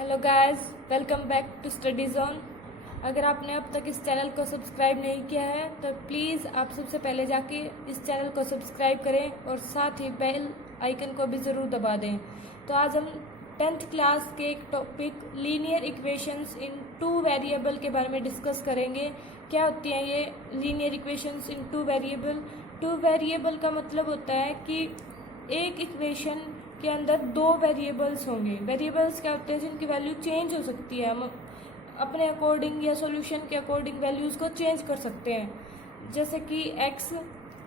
Hello guys, welcome back to study zone. अगर आपने अब तक इस चैनल को सब्सक्राइब नहीं किया है तो प्लीज़ आप सबसे पहले जाके इस चैनल को सब्सक्राइब करें और साथ ही बेल आइकन को भी ज़रूर दबा दें। तो आज हम 10th क्लास के एक टॉपिक लीनियर इक्वेशंस इन टू वेरिएबल के बारे में डिस्कस करेंगे। क्या होती हैं ये लीनियर इक्वेशंस इन टू वेरिएबल? टू वेरिएबल का मतलब होता है कि एक इक्वेशन के अंदर दो वेरिएबल्स होंगे। वेरिएबल्स क्या होते हैं? जिनकी वैल्यू चेंज हो सकती है। हम अपने अकॉर्डिंग या सॉल्यूशन के अकॉर्डिंग वैल्यूज़ को चेंज कर सकते हैं, जैसे कि एक्स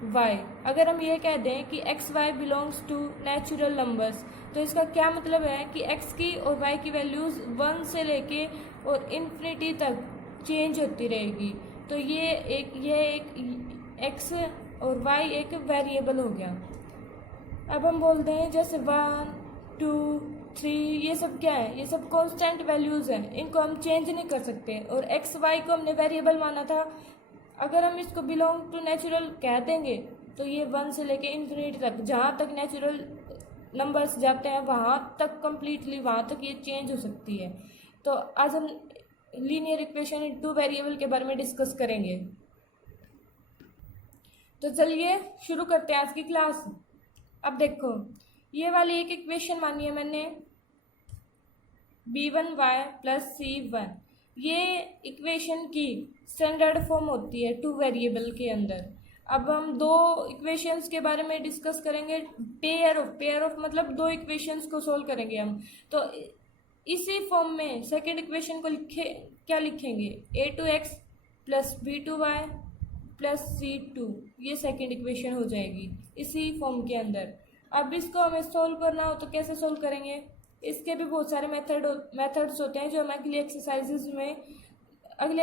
वाई। अगर हम ये कह दें कि X Y belongs to natural numbers, तो इसका क्या मतलब है कि एक्स की और वाई की वैल्यूज़ 1 से लेके और इन्फिनिटी तक चेंज होती रहेगी। तो ये एक एक्स और वाई एक वेरिएबल हो गया। अब हम बोलते हैं जैसे 1, 2, 3, ये सब क्या है? ये सब कांस्टेंट वैल्यूज़ हैं, इनको हम चेंज नहीं कर सकते। और एक्स वाई को हमने वेरिएबल माना था। अगर हम इसको बिलोंग टू नेचुरल कह देंगे तो ये 1 से लेके इन्फिनिटी तक, जहाँ तक नेचुरल नंबर्स जाते हैं वहाँ तक कम्प्लीटली, वहाँ तक ये चेंज हो सकती है। तो आज हम linear equation in two variable के बारे में डिस्कस करेंगे। तो चलिए शुरू करते हैं आज की क्लास। अब देखो, ये वाली एक इक्वेशन मानी है मैंने, b1y प्लस c1। ये इक्वेशन की स्टैंडर्ड फॉर्म होती है टू वेरिएबल के अंदर। अब हम दो इक्वेशंस के बारे में डिस्कस करेंगे। पेयर ऑफ मतलब दो इक्वेशंस को सोल्व करेंगे हम। तो इसी फॉर्म में सेकेंड इक्वेशन को क्या लिखेंगे? a2x plus b2y plus c2। ये सेकेंड इक्वेशन हो जाएगी इसी फॉर्म के अंदर। अब इसको हमें सोल्व करना हो तो कैसे सोल्व करेंगे? इसके भी बहुत सारे मेथड्स होते हैं जो हम अगले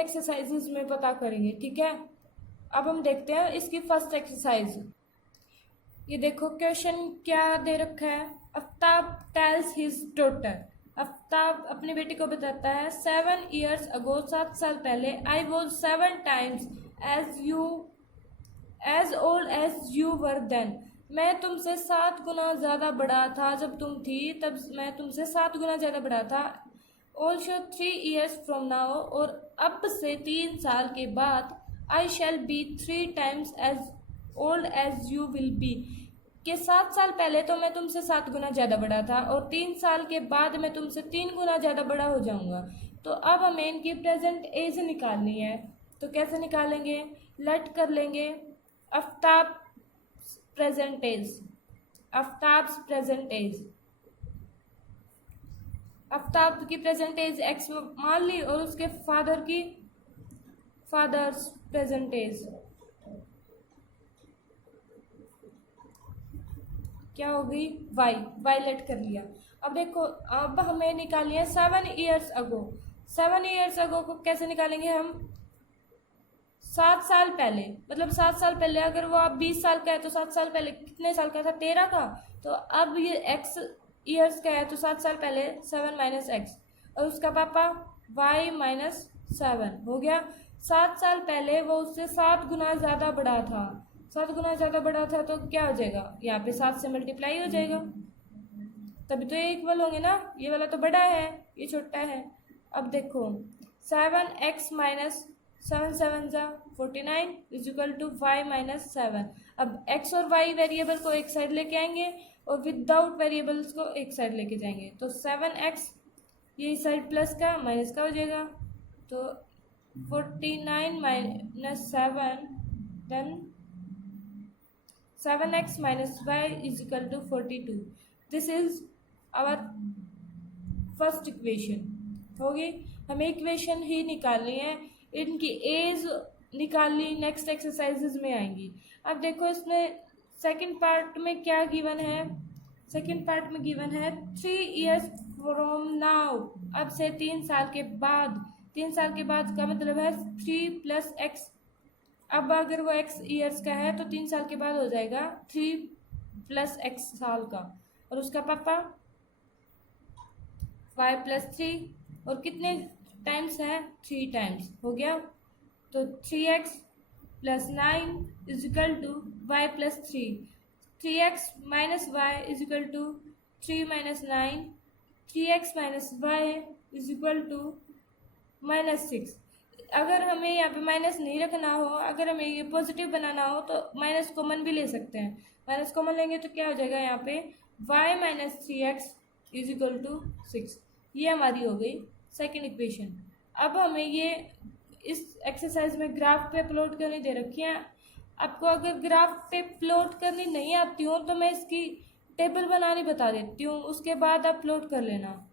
एक्सरसाइजेज में पता करेंगे, ठीक है। अब हम देखते हैं इसकी फर्स्ट एक्सरसाइज। ये देखो क्वेश्चन क्या दे रखा है। Aftab tales his daughter. Aftab अपनी बेटी को बताता है 7 years ago, 7 साल पहले, I was 7 times as old as you were then। मैं तुमसे 7 गुना ज़्यादा बड़ा था जब तुम थी, तब मैं तुमसे 7 गुना ज़्यादा बड़ा था। ऑल्सो 3 years from now, और अब से 3 साल के बाद, I shall be 3 times as old as you will be। कि 7 साल पहले तो मैं तुमसे 7 गुना ज़्यादा बड़ा था और 3 साल के बाद मैं तुमसे 3 गुना ज़्यादा बड़ा हो जाऊंगा। तो अब हमें इनकी प्रेजेंट एज निकालनी है। तो कैसे निकालेंगे? लेट कर लेंगे Aftab present age. Aftab's present age, Aftab की प्रेजेंट एज एक्स मान ली और उसके फादर्स प्रेजेंट एज क्या होगी? वाई लेट कर लिया। अब देखो, अब हमें निकालनी है 7 years ago। 7 years ago को कैसे निकालेंगे हम? 7 साल पहले, मतलब 7 साल पहले अगर वो आप 20 साल का है तो 7 साल पहले कितने साल का था? 13 का। तो अब ये x ईयर्स का है तो 7 साल पहले 7 माइनस एक्स, और उसका पापा y माइनस 7 हो गया। 7 साल पहले वो उससे 7 गुना ज़्यादा बड़ा था। 7 गुना ज़्यादा बड़ा था तो क्या हो जाएगा? यहाँ पे 7 से मल्टीप्लाई हो जाएगा, तभी तो ये इक्वल होंगे ना। ये वाला तो बड़ा है, ये छोटा है। अब देखो 7x माइनस 7 7 जा 49 इज इक्वल टू 5 माइनस 7। अब x और y वेरिएबल को एक साइड लेके आएंगे और विदाउट वेरिएबल्स को एक साइड लेके जाएंगे। तो 7x ये साइड प्लस का माइनस का हो जाएगा, तो 49 minus 7, then 7x minus y is equal to 42। This is our first equation होगी। हमें इक्वेशन ही निकालनी है, इनकी एज निकालनी नेक्स्ट एक्सरसाइजेज में आएंगी। अब देखो इसमें सेकंड पार्ट में क्या गिवन है? सेकंड पार्ट में गिवन है 3 years from now। अब से 3 साल के बाद। 3 साल के बाद का मतलब है 3 प्लस एक्स। अब अगर वो x ईयर्स का है तो 3 साल के बाद हो जाएगा 3 प्लस एक्स साल का, और उसका पापा 5 प्लस 3, और कितने टाइम्स है? 3 टाइम्स हो गया। तो 3x plus 9 is equal to y plus 3। 3x minus y is equal to 3 minus 9, 3x minus Y is equal to -6। अगर हमें यहाँ पे माइनस नहीं रखना हो, अगर हमें ये पॉजिटिव बनाना हो तो माइनस कॉमन भी ले सकते हैं। माइनस कॉमन लेंगे तो क्या हो जाएगा यहाँ पे y minus 3x is equal to 6। ये हमारी हो गई सेकेंड इक्वेशन। अब हमें ये इस एक्सरसाइज में ग्राफ पे प्लॉट करनी दे रखी है। आपको अगर ग्राफ पे प्लॉट करनी नहीं आती हो तो मैं इसकी टेबल बनानी बता देती हूँ, उसके बाद आप प्लॉट कर लेना।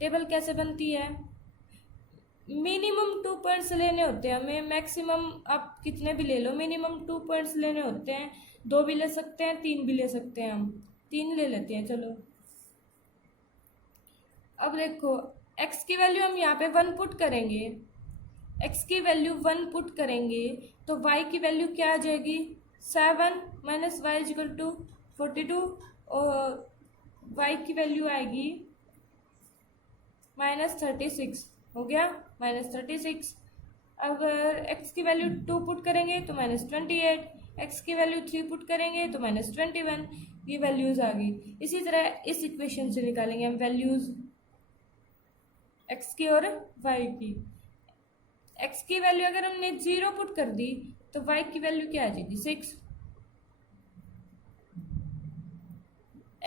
टेबल कैसे बनती है, मिनिमम 2 पॉइंट्स लेने होते हैं हमें, मैक्सिमम आप कितने भी ले लो, मिनिमम 2 पॉइंट्स लेने होते हैं। 2 भी ले सकते हैं, 3 भी ले सकते हैं, हम 3 ले लेते हैं। चलो अब देखो x की वैल्यू हम यहाँ पे 1 पुट करेंगे, x की वैल्यू 1 पुट करेंगे तो y की वैल्यू क्या आ जाएगी 7 minus Y is equal to 42 और y की वैल्यू आएगी -36। हो गया -36। अगर x की वैल्यू 2 पुट करेंगे तो -28, x की वैल्यू 3 पुट करेंगे तो -21। ये वैल्यूज आ गई। इसी तरह इस इक्वेशन से निकालेंगे हम वैल्यूज x की और y की। x की वैल्यू अगर हमने 0 पुट कर दी तो y की वैल्यू क्या आ जाएगी 6।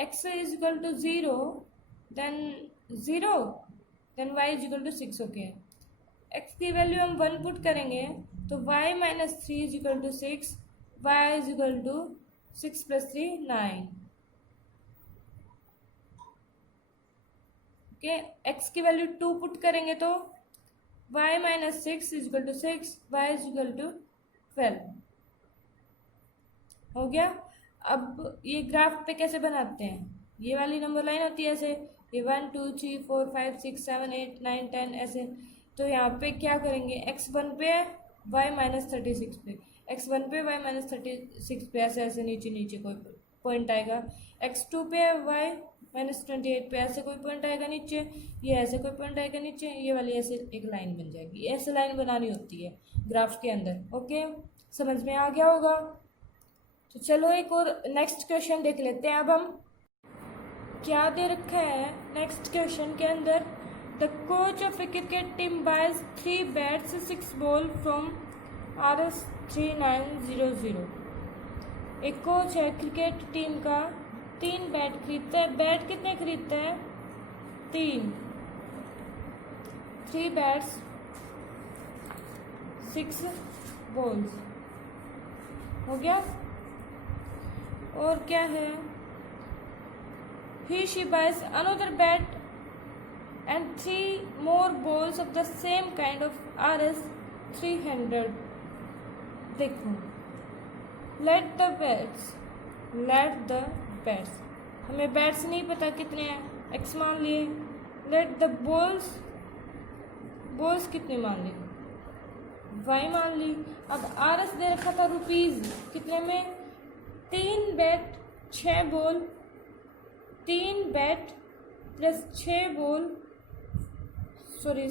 x is equal to 0 then 0 then y is equal to 6। Okay, x की वैल्यू हम 1 पुट करेंगे तो y minus 3 is equal to 6, y is equal to 6 plus 3 9। Okay, x की वैल्यू 2 पुट करेंगे तो y minus 6 is equal to 6, y is equal to 12। हो गया। अब ये ग्राफ पे कैसे बनाते हैं, ये वाली नंबर लाइन होती है ऐसे, ये 1 2 3 4 5 6 7 8 9 10 ऐसे। तो यहाँ पे क्या करेंगे, x1 पे है y माइनस 36 पे, x1 पे y माइनस 36 पे, ऐसे ऐसे नीचे नीचे कोई पॉइंट आएगा। x2 पे है y माइनस 28 पे, ऐसे कोई पॉइंट आएगा नीचे, ये ऐसे कोई पॉइंट आएगा नीचे, ये वाली ऐसे एक लाइन बन जाएगी। ऐसे लाइन बनानी होती है ग्राफ के अंदर। ओके, समझ में आ गया होगा। तो चलो एक और नेक्स्ट क्वेश्चन देख लेते हैं। अब हम क्या दे रखा है नेक्स्ट क्वेश्चन के अंदर, the coach of a cricket team buys 3 bats 6 ball from RS 3900। एक कोच है क्रिकेट टीम का, 3 बैट खरीदता है। बैट कितने खरीदता है 3 बैट्स 6 बॉल्स। हो गया। और क्या है, she buys another bat and 3 more balls of the same kind of RS 300। देखो, let the bats, हमें बैट्स नहीं पता कितने हैं, x मान लिए। let the balls कितने मान लिए, y मान ली। अब RS दे रखा था रुपीज कितने में, 3 bat 6 ball, 3 bat plus 6 ball, sorry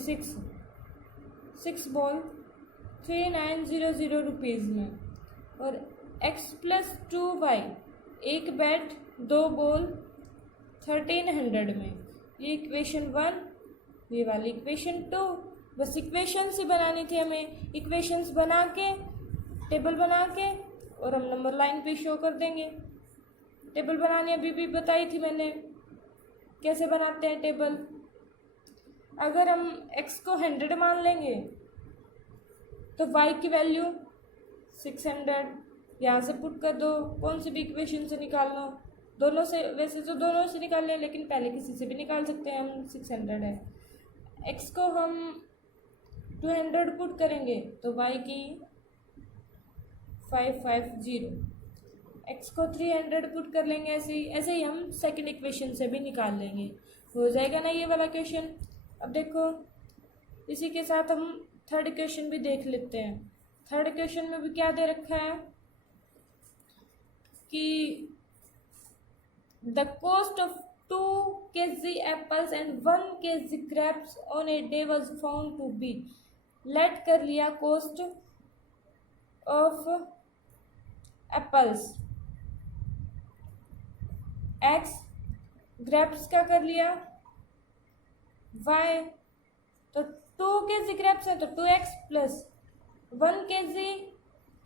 6 ball 3900 rupees में। और x plus 2y, 1 bat 2 ball 1300 में। ये इक्वेशन 1, ये वाली इक्वेशन 2। बस इक्वेशंस ही बनानी थी हमें। इक्वेशंस बना के टेबल बना के और हम नंबर लाइन पे शो कर देंगे। टेबल बनानी अभी भी बताई थी मैंने, कैसे बनाते हैं टेबल। अगर हम x को 100 मान लेंगे तो y की वैल्यू 600 यहाँ से पुट कर दो, कौन सी भी इक्वेशन से निकाल लो, दोनों से, वैसे तो दोनों से निकाल लें लेकिन पहले किसी से भी निकाल सकते हैं हम। 600 है, x को हम 200 पुट करेंगे तो y की 550, x को 300 पुट कर लेंगे। ऐसे ही हम सेकंड इक्वेशन से भी निकाल लेंगे। हो जाएगा ना ये वाला क्वेश्चन। अब देखो, इसी के साथ हम थर्ड क्वेश्चन भी देख लेते हैं। थर्ड क्वेश्चन में भी क्या दे रखा है कि the cost of 2 kg apples and 1 kg grapes on a day was found to be. Let कर लिया cost of apples x grapes का कर लिया y, तो 2 kg ग्रेप्स है तो 2x plus 1 kg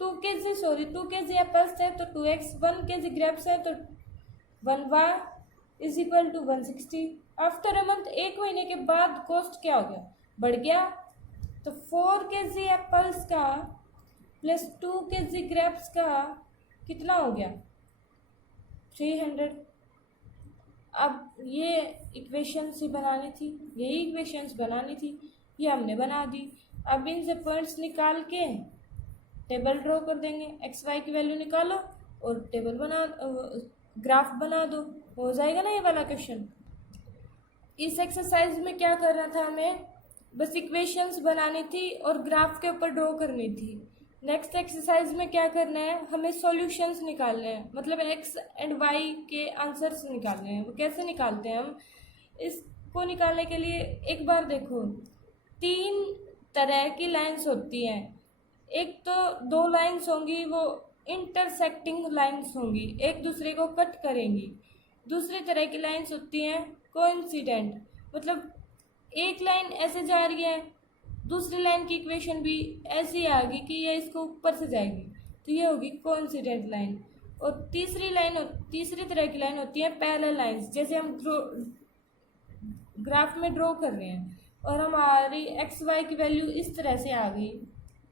2 kg apples है तो 2x, 1 kg ग्रेप्स है तो 1y is equal to 160। After a month, एक महीने के बाद कॉस्ट क्या हो गया, बढ़ गया, तो 4 kg एप्पल्स का प्लस 2 kg ग्रेप्स का कितना हो गया, 300। अब ये इक्वेशंस ही बनानी थी, यही इक्वेशंस बनानी थी, ये हमने बना दी। अब इनसे पॉइंट्स निकाल के टेबल ड्रॉ कर देंगे, एक्स वाई की वैल्यू निकालो और टेबल बना, ग्राफ बना दो, हो जाएगा ना ये वाला क्वेश्चन। इस एक्सरसाइज में क्या करना था हमें, बस इक्वेशंस बनानी थी और ग्राफ के ऊपर ड्रॉ करनी थी। नेक्स्ट एक्सरसाइज में क्या करना है, हमें सॉल्यूशंस निकालने हैं, मतलब एक्स एंड वाई के आंसर्स निकालने हैं। वो कैसे निकालते हैं हम, इसको निकालने के लिए एक बार देखो, 3 तरह की लाइंस होती हैं। एक तो 2 लाइंस होंगी वो इंटरसेक्टिंग लाइंस होंगी, एक दूसरे को कट करेंगी। दूसरी तरह की लाइंस होती हैं कोइंसिडेंट, मतलब एक लाइन ऐसे जा रही है, दूसरी लाइन की इक्वेशन भी ऐसी आ गई कि ये इसको ऊपर से जाएगी, तो ये होगी कोइंसिडेंट लाइन। और तीसरी तरह की लाइन होती है पैरेलल लाइंस, जैसे हम ग्राफ में ड्रॉ कर रहे हैं और हमारी एक्स वाई की वैल्यू इस तरह से आ गई,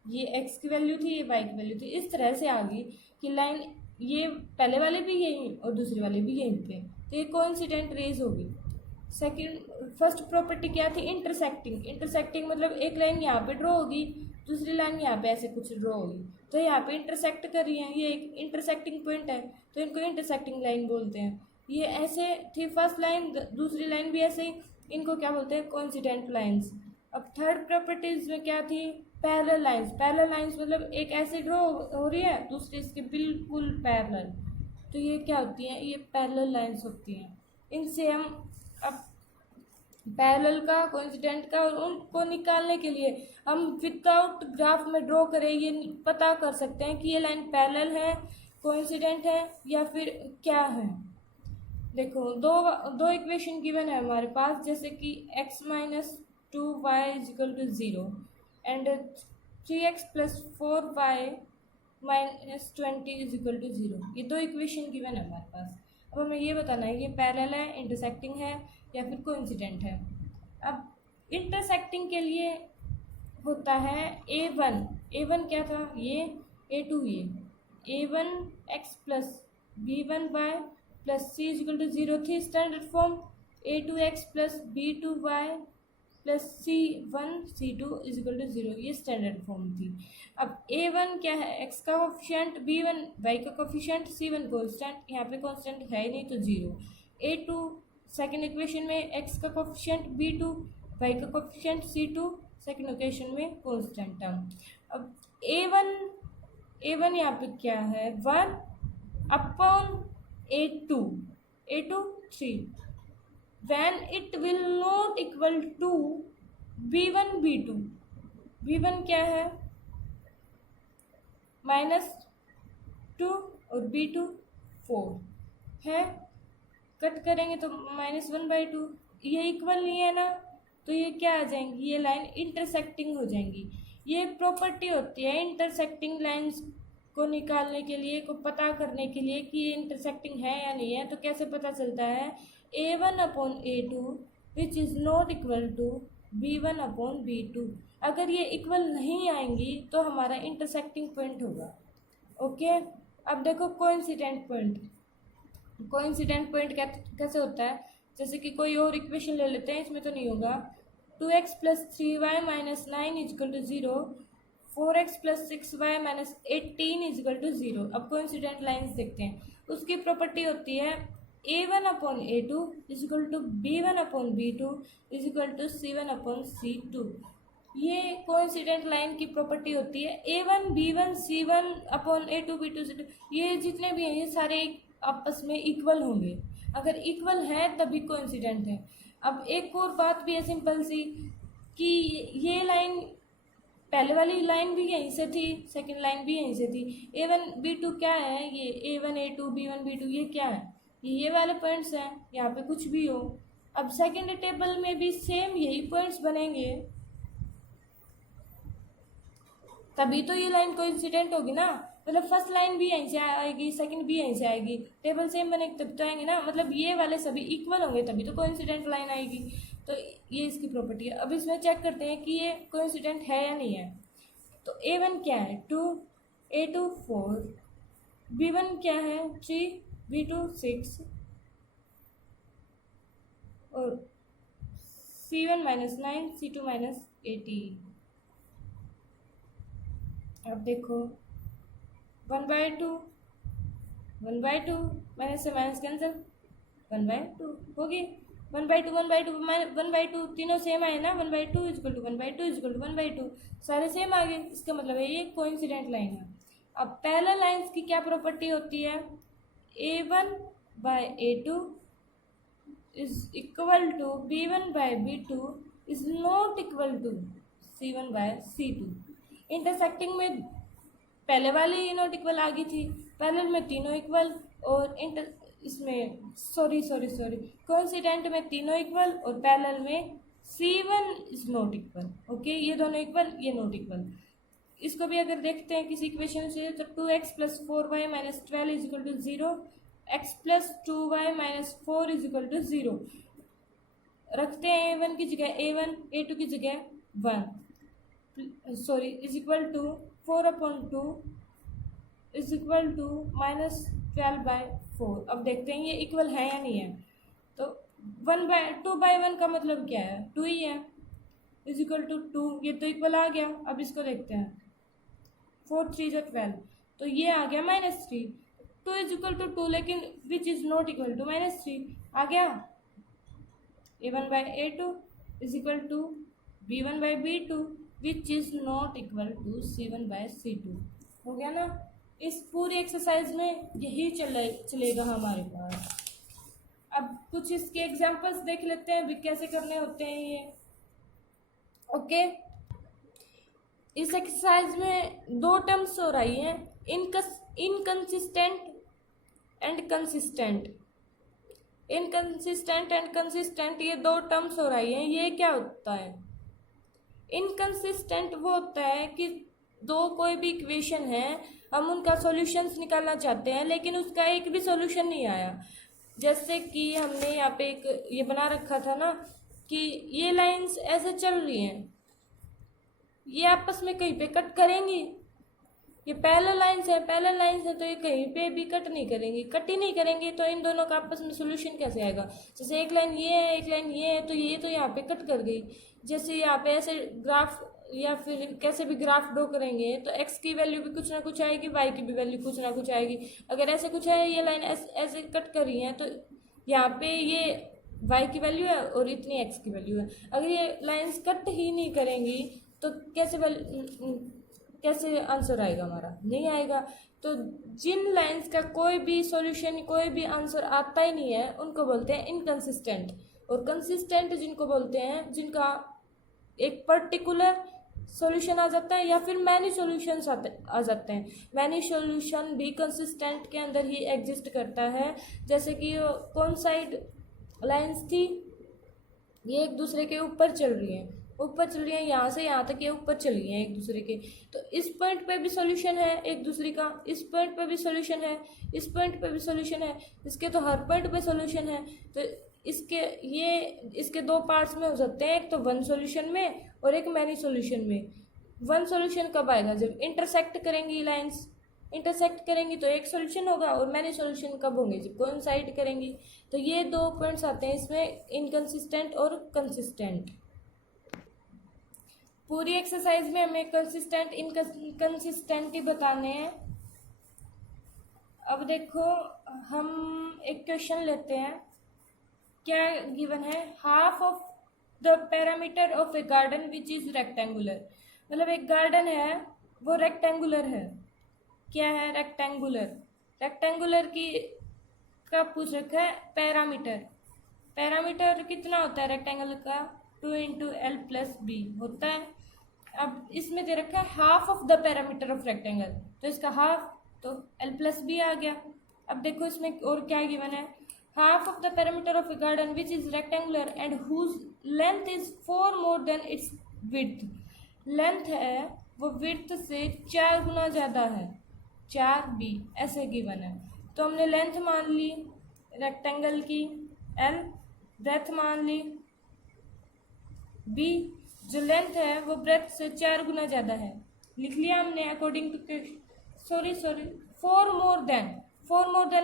ये एक्स की वैल्यू थी, ये वाई की वैल्यू थी, इस तरह से आ गई कि लाइन ये पहले वाले भी यहीं और दूसरे वाले भी यहीं पे, तो ये कोइंसिडेंट रेज होगी। फर्स्ट प्रॉपर्टी क्या थी, इंटरसेक्टिंग मतलब एक लाइन यहाँ पे ड्रॉ होगी, दूसरी लाइन यहाँ पे ऐसे कुछ ड्रॉ होगी, तो यहाँ पे इंटरसेक्ट कर रही है, ये एक इंटरसेक्टिंग पॉइंट है, तो इनको इंटरसेक्टिंग लाइन बोलते हैं। ये ऐसे थी फर्स्ट लाइन, दूसरी लाइन भी ऐसे, इनको क्या बोलते हैं, कोइंसिडेंट लाइंस। अब थर्ड प्रॉपर्टीज में क्या थी, पैरेलल लाइंस मतलब एक ऐसे ड्रॉ हो रही है, दूसरी इसके बिल्कुल पैरेलल, तो ये क्या होती हैं, ये पैरेलल लाइंस होती हैं। इनसे हम अब पैरेलल का, कोइंसिडेंट का, और उनको निकालने के लिए हम विदाउट ग्राफ में ड्रॉ करें ये पता कर सकते हैं कि ये लाइन पैरेलल है, कोइंसिडेंट है या फिर क्या है। देखो दो इक्वेशन गिवन है हमारे पास, जैसे कि x minus 2y is equal to 0 and 3x plus 4y minus 20 is equal to 0, ये 2 इक्वेशन गिवन है हमारे पास। अब हमें ये बताना है ये पैरेलल है, इंटरसेक्टिंग है या फिर कोइंसिडेंट है। अब इंटरसेक्टिंग के लिए होता है a1 क्या था, ये a2, ये a1 x plus b1 y plus c is equal to 0 थी standard form, a2 x plus b2 y plus c1 c2 is equal to 0, ये स्टैंडर्ड फॉर्म थी। अब a1 क्या है, x का कोफिशिएंट, b1 y का coefficient, c1 constant, यहाँ पे कांस्टेंट है ही नहीं तो 0। a2 सेकेंड इक्वेशन में x का कोफिशिएंट, b2 y का कोफिशिएंट, c2 सेकेंड इक्वेशन में कांस्टेंट टर्म। अब a1 यहाँ पे क्या है, 1 upon a2 3, when it will not equal to b1 b1 क्या है, -2 और b2 4 है, कट करेंगे तो -1/2, ये इक्वल नहीं है ना, तो ये क्या आ जाएंगी, ये लाइन इंटरसेक्टिंग हो जाएंगी। ये प्रॉपर्टी होती है इंटरसेक्टिंग लाइंस को निकालने के लिए, को पता करने के लिए कि ये इंटरसेक्टिंग है या नहीं है। तो कैसे पता चलता है, a1 upon a2 which is not equal to b1 upon b2, अगर ये इक्वल नहीं आएंगी तो हमारा इंटरसेक्टिंग पॉइंट होगा। ओके, अब देखो कोइंसिडेंट पॉइंट कैसे होता है, जैसे कि कोई और इक्वेशन ले लेते हैं, इसमें तो नहीं होगा, 2x plus 3y minus 9 is equal to 0, 4x plus 6y minus 18 is equal to 0। अब कोइंसिडेंट लाइंस देखते हैं, उसकी प्रॉपर्टी होती है a1 upon a2 is equal to b1 upon b2 is equal to c1 upon c2। ये coincident line की property होती है। a1 b1 c1 upon a2 b2 c2, ये जितने भी हैं ये सारे आपस में इक्वल होंगे, अगर इक्वल है तभी कोइंसिडेंट है। अब एक और बात भी है सिंपल सी, कि ये लाइन, पहले वाली लाइन भी यहीं से थी, सेकंड लाइन भी यहीं से थी। a1 b2 क्या है, ये a1 a2 b1 b2 ये क्या है, ये वाले पॉइंट्स हैं, यहाँ पे कुछ भी हो। अब सेकंड टेबल में भी सेम यही पॉइंट्स बनेंगे, तभी तो ये लाइन कोइंसिडेंट होगी ना। मतलब फर्स्ट लाइन भी यहीं से आएगी, सेकंड भी यहीं से आएगी, टेबल सेम बने तभी तो आएंगे ना। मतलब ये वाले सभी इक्वल होंगे तभी तो कोइंसिडेंट लाइन आएगी। तो ये इसकी प्रॉपर्टी है। अब इसमें चेक करते हैं कि ये कोइंसिडेंट है या नहीं है। तो A1 क्या है 2, A2 4, B1 क्या है 3, B2 6 और C1 -9, C2 -80। अब देखो 1/2, 1/2 माइनस से माइनस कैंसिल, 1/2 होगी। 1/2 1/2 1/2 तीनों सेम आए ना। 1/2 इजक्वल टू 1/2 इजक्वल टू 1/2 सारे सेम आ गए। इसका मतलब है ये कोइंसिडेंट लाइन है। अब पैरेलल लाइंस की क्या प्रॉपर्टी होती है, A1/A2 is equal to B1/B2 is not equal to C1/C2। Intersecting में पहले वाली नॉट इक्वल आ गई थी, पैरेलल में तीनों इक्वल, और इसमें सॉरी कोइंसिडेंट में तीनों इक्वल और पैरेलल में C1 is not equal. Okay, ये दोनों इक्वल, ये नॉट इक्वल। इसको भी अगर देखते हैं किसी इक्वेशन से, तो 2x + 4y - 12 = 0, x + 2y - 4 = 0। रखते हैं A1 की जगह A1, A2 की जगह 1, sorry is equal to 4/2 is equal to -12/4। अब देखते हैं ये इक्वल है या नहीं है। तो 2/1 का मतलब क्या है, 2 ही है, इज इक्वल टू 2, ये तो इक्वल आ गया। अब इसको देखते हैं, 4 3 = 12, तो ये आ गया -3। 2 इज इक्वल टू 2, लेकिन which is not equal to -3 आ गया। A1/A2 is equal to B1/B2 which is not equal to C1/C2। हो गया ना। इस पूरी एक्सरसाइज में यही चलेगा हमारे पास। अब कुछ इसके एग्जांपल्स देख लेते हैं भी कैसे करने होते हैं ये। ओके, इस एक्सरसाइज में 2 टर्म्स हो रही हैं, inconsistent and consistent. Inconsistent and consistent, ये 2 टर्म्स हो रही हैं। ये क्या होता है, इनकंसिस्टेंट वो होता है कि दो कोई भी इक्वेशन है, हम उनका सॉल्यूशंस निकालना चाहते हैं लेकिन उसका एक भी सॉल्यूशन नहीं आया। जैसे कि हमने यहाँ पे एक ये बना रखा था ना कि ये लाइंस ऐसे चल रही हैं, ये आपस में कहीं पे कट करेंगी। ये पैरेलल लाइंस है, पैरेलल लाइंस है, तो ये कहीं पे भी कट नहीं करेंगी। कट ही नहीं करेंगी तो इन दोनों का आपस में सोल्यूशन कैसे आएगा। जैसे एक लाइन ये है, एक लाइन ये है, तो ये तो यहाँ पे कट कर गई। जैसे यहाँ पे ऐसे ग्राफ या फिर कैसे भी ग्राफ ड्रॉ करेंगे तो x की वैल्यू भी कुछ ना कुछ आएगी, y की भी वैल्यू कुछ ना कुछ आएगी। अगर ऐसे कुछ है, ये लाइन ऐसे कट कर रही है, तो यहाँ पे ये y की वैल्यू है और इतनी x की वैल्यू है। अगर ये लाइंस कट ही नहीं करेंगी तो कैसे आंसर आएगा हमारा, नहीं आएगा। तो जिन लाइंस का कोई भी सॉल्यूशन, कोई भी आंसर आता ही नहीं है, उनको बोलते हैं इनकंसिस्टेंट। और कंसिस्टेंट जिनको बोलते हैं जिनका एक पर्टिकुलर सॉल्यूशन आ जाता है या फिर मैनी सॉल्यूशंस आ जाते हैं। मैनी सॉल्यूशन भी कंसिस्टेंट के अंदर ही एग्जिस्ट करता है। जैसे कि कौन साइड लाइंस थी, ये एक दूसरे के ऊपर चल रही हैं, ऊपर चल रही है, यहाँ से यहाँ तक ये ऊपर चली है एक दूसरे के। तो इस पॉइंट पे भी सॉल्यूशन है एक दूसरे का, इस पॉइंट पे भी सॉल्यूशन है, इस पॉइंट पे भी सॉल्यूशन है, इसके तो हर पॉइंट पे सॉल्यूशन है। तो इसके 2 पार्ट्स में हो सकते हैं, एक तो वन सॉल्यूशन में और एक मैनी सॉल्यूशन में। वन सॉल्यूशन कब आएगा, जब इंटरसेक्ट करेंगी लाइंस, इंटरसेक्ट करेंगी तो एक सॉल्यूशन होगा। और मैनी सॉल्यूशन कब होंगे, जब कोइंसाइड करेंगी। तो ये 2 पॉइंट्स आते हैं इसमें, इनकंसिस्टेंट और कंसिस्टेंट। पूरी एक्सरसाइज में हमें कंसिस्टेंट इनकंसिस्टेंट ही बताने हैं। अब देखो हम एक क्वेश्चन लेते हैं। क्या गिवन है, half of the parameter of A garden which is rectangular. मतलब एक गार्डन है वो रेक्टेंगुलर है। क्या है, रेक्टेंगुलर। रेक्टेंगुलर की का पूछ रखा है पैरामीटर। पैरामीटर कितना होता है रेक्टेंगल का, 2 × L + B होता है। अब इसमें दे रखा है half of the parameter of rectangle, तो इसका हाफ तो L + B आ गया। अब देखो इसमें और क्या गिवन है, half of the perimeter of a garden which is rectangular and whose length is 4 more than its width. Length है वो width से 4 गुना ज़्यादा है, 4b ऐसे गिवन है। तो हमने लेंथ मान ली रेक्टेंगल की l, ब्रेथ मान ली b, जो लेंथ है वो ब्रेथ से 4 गुना ज़्यादा है। लिख लिया हमने according to sorry 4 more than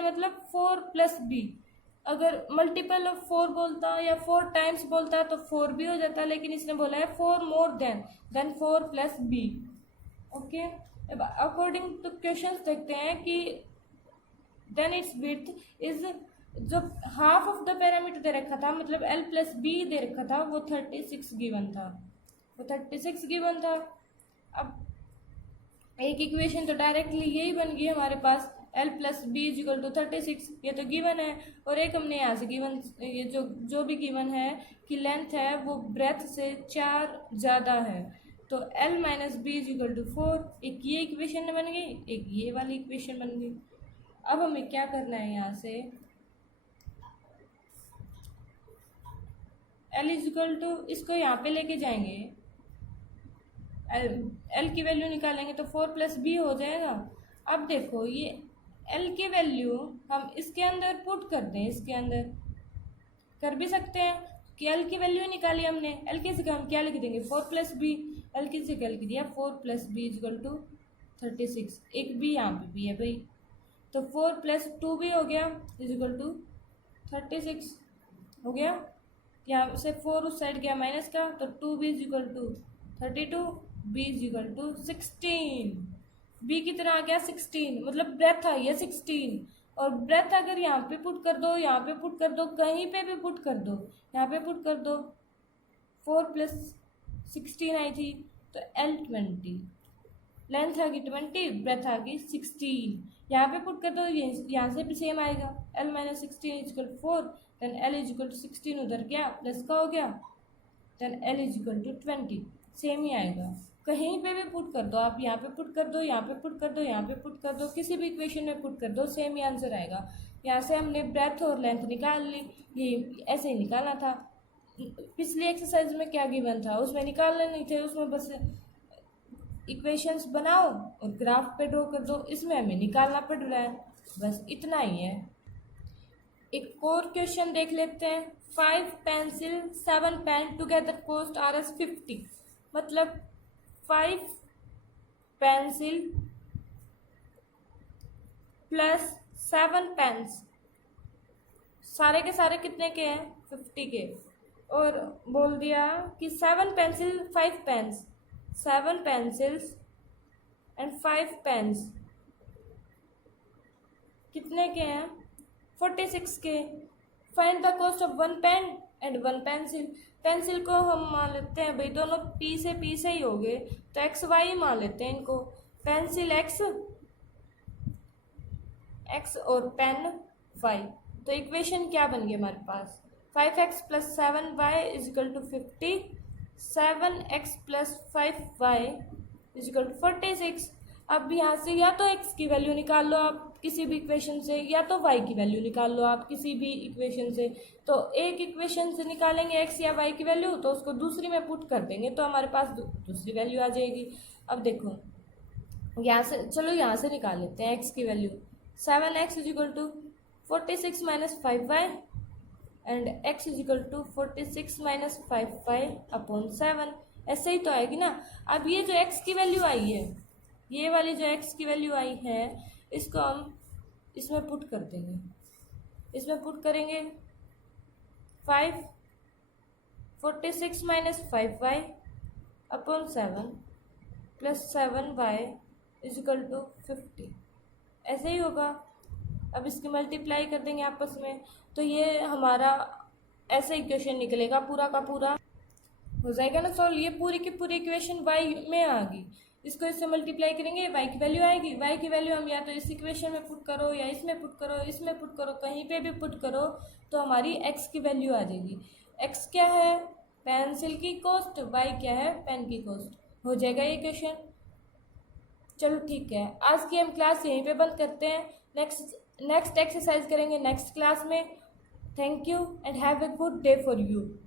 मतलब 4 प्लस बी। अगर मल्टीपल ऑफ 4 बोलता या 4 टाइम्स बोलता तो 4 भी हो जाता, लेकिन इसने बोला है 4 more than 4 plus B. Okay, अब अकॉर्डिंग टू क्वेश्चंस देखते हैं कि देन इट्स विड्थ इज, जो हाफ ऑफ द पैरामीटर दे रखा था मतलब एल प्लस बी दे रखा था वो 36 गिवन था, वो 36 गिवन था। अब एक इक्वेशन तो डायरेक्टली यही बन गई हमारे पास, L plus B is equal to 36, ये तो गिवन है। और एक हमने यहाँ से गिवन, ये जो भी गिवन है कि लेंथ है वो ब्रेथ से 4 ज़्यादा है, तो L minus B is equal to 4। एक ये इक्वेशन बन गई, एक ये वाली इक्वेशन बन गई। अब हमें क्या करना है, यहाँ से एल इजिकल टू, इसको यहाँ पे लेके जाएंगे, एल की वैल्यू निकालेंगे तो 4 प्लस बी हो जाएगा। अब देखो ये एल की वैल्यू हम इसके अंदर पुट कर दें, इसके अंदर कर भी सकते हैं कि एल की वैल्यू निकाली हमने, एल की जगह हम क्या लिख देंगे 4 प्लस बी, एल की जगह लिख दिया 4 प्लस बी इजकल टू 36। एक बी यहाँ पे भी है भाई, तो 4 प्लस 2 भी हो गया इजकल टू 36 हो गया। यहाँ से 4 उस साइड गया माइनस का, तो 2 B is equal to 32, B is equal to 16। B की तरह आ गया 16, मतलब ब्रेथ आई है 16, और ब्रेथ अगर यहाँ पे पुट कर दो, यहाँ पे पुट कर दो, कहीं पे भी पुट कर दो, यहाँ पे पुट कर दो, 4 प्लस 16 आई थी, तो एल 20, लेंथ आ गई 20, ब्रेथ आ गई 16। यहाँ पे पुट कर दो, यहाँ से भी सेम आएगा, L minus 16 equal 4, then L equal to 16 उधर गया प्लस का हो गया, then L equal to 20, same ही आएगा। कहीं पे भी पुट कर दो आप, यहाँ पे पुट कर दो, यहाँ पे पुट कर दो, यहाँ पे पुट कर दो, किसी भी इक्वेशन में पुट कर दो, सेम ही आंसर आएगा। यहाँ से हमने ब्रेथ और लेंथ निकाल ली, ये ऐसे ही निकालना था। पिछली एक्सरसाइज में क्या गिवन था उसमें निकालने नहीं थे, उसमें बस इक्वेशंस बनाओ और ग्राफ पे ड्रॉ कर दो, इसमें हमें निकालना पड़ रहा है, बस इतना ही है। एक और क्वेश्चन देख लेते हैं। 5 pencil 7 pen together cost Rs 50, मतलब 5 पेंसिल प्लस 7 पेन्स, सारे के सारे कितने के हैं 50 के, और बोल दिया कि 7 pencil 5 pens, 7 pencils and 5 pens कितने के हैं 46 के। Find the cost of 1 pen and 1 pencil. Pencil को हम मान लेते हैं भाई दोनों पी से ही हो गए, तो एक्स वाई मान लेते हैं इनको, पेंसिल एक्स और पेन वाई। तो इक्वेशन क्या बन गई हमारे पास, 5x plus 7y is equal to 50, 7x plus 5y is equal to 46। अब यहाँ से या तो x की वैल्यू निकाल लो आप किसी भी इक्वेशन से, या तो y की वैल्यू निकाल लो आप किसी भी इक्वेशन से। तो एक इक्वेशन से निकालेंगे x या y की वैल्यू, तो उसको दूसरी में पुट कर देंगे तो हमारे पास दूसरी वैल्यू आ जाएगी। अब देखो यहाँ से, चलो यहाँ से निकाल लेते हैं x की value, 7x is equal to 46 minus 5y and x is equal to 46 minus 5y upon 7, ऐसे ही तो आएगी ना। अब ये जो x की वैल्यू आई है, ये वाली जो x की वैल्यू आई है, इसको हम इसमें पुट कर देंगे, इसमें पुट करेंगे 46 minus 5y upon 7 plus 7y is equal to 50, ऐसे ही होगा। अब इसकी मल्टीप्लाई कर देंगे आपस में, तो ये हमारा ऐसे इक्वेशन निकलेगा, पूरा का पूरा हो जाएगा ना सॉल्व। ये पूरी की पूरी इक्वेशन y में आ गई, इसको इससे मल्टीप्लाई करेंगे y की वैल्यू आएगी। y की वैल्यू हम या तो इस इक्वेशन में पुट करो या इसमें पुट करो, इसमें पुट करो, कहीं पे भी पुट करो तो हमारी x की वैल्यू आ जाएगी। x क्या है पेंसिल की कॉस्ट, y क्या है पेन की कॉस्ट, हो जाएगा ये इक्वेशन। चलो ठीक है, आज की हम क्लास यहीं पे बंद करते हैं। नेक्स्ट एक्सरसाइज करेंगे नेक्स्ट क्लास में। Thank you and have a good day for you.